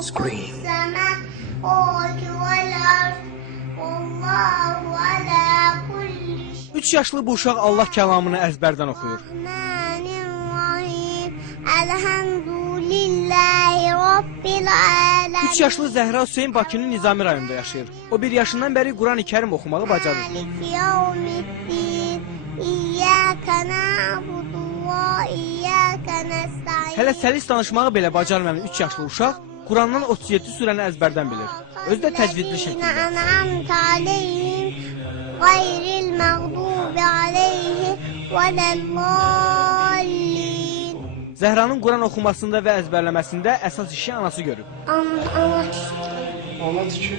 Scream. 3 yaşlı bu uşaq Allah kəlamını əzbərdən oxuyur. 3 yaşlı Zəhra Hüseyin Bakının Nizami rayonunda yaşayır. O 1 yaşından bəri Quran-ı Kərim oxumağı bacarır. Hələ səlis danışmağı belə bacarmayan 3 yaşlı uşaq Qurandan 37 surəni əzbərdən bilir. Özü də təcvidli şəkildə. Zəhranın Quran oxumasında və əzbərləməsində əsas işi anası görüb. Ana ki,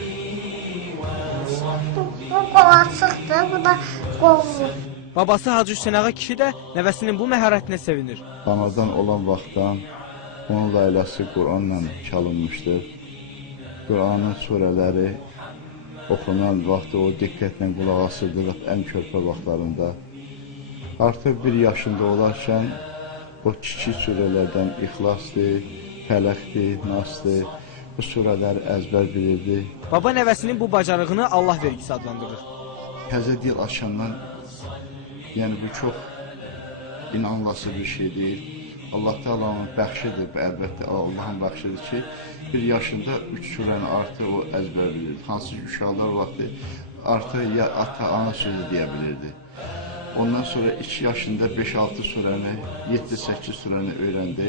bu qolacıqdır, bu da qollu. Babası Hacı Hüseyin Ağa kişi də nəvəsinin bu məharətinə sevinir. Anadan olan vaxtdan onun layləsi Quranla çalınmışdır. Quranın surələri oxunan vaxtı o diqqətlə qulaq asırdıq ən körpə vaxtlarında. Artıq 1 yaşında olarkən o kiçik surələrdən İxlasdır, Fələqdir, Nasdır, bu surələri əzbər bilirdi. Baba nəvəsinin bu bacarığını Allah vergisi adlandırır. Təzə dil açandan, yəni bu çox inanılası bir şey deyil. Allah Taala'nın bəxşidir, əlbəttə Allahın bəxşidir ki, 1 yaşında 3 surəni artıq o əzbər bilirdi. Hansı ki, uşaqlar vaxtı artıq ya ata, ana sözü deyə bilirdi. Ondan sonra 2 yaşında 5-6 surəni, 7-8 surəni öyrəndi.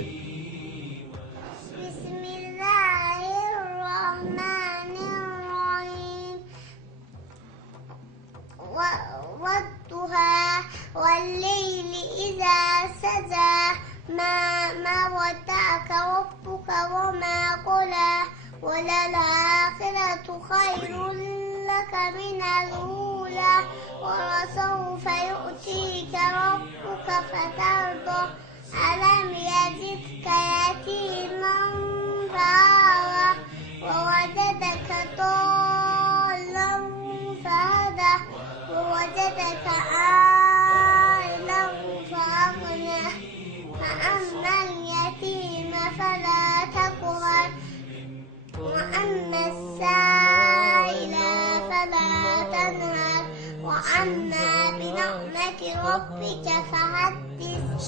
Bismillahirrahmanirrahim. Vadduha velleyli izâ secâ ma wada'aka rabbuka ve ma qala ve lel âhiretu hayrun laka minel ûlâ ve lesawfe yu'tika rabbuka feterda alam yecidke yetimen fa'âva ve vecedeke dâllen fehedâ ve vecedeke âilen feaghnâ فأما اليتيم فلا تقهر وأما السائل فلا تنهر وأما بنعمة ربك فحدث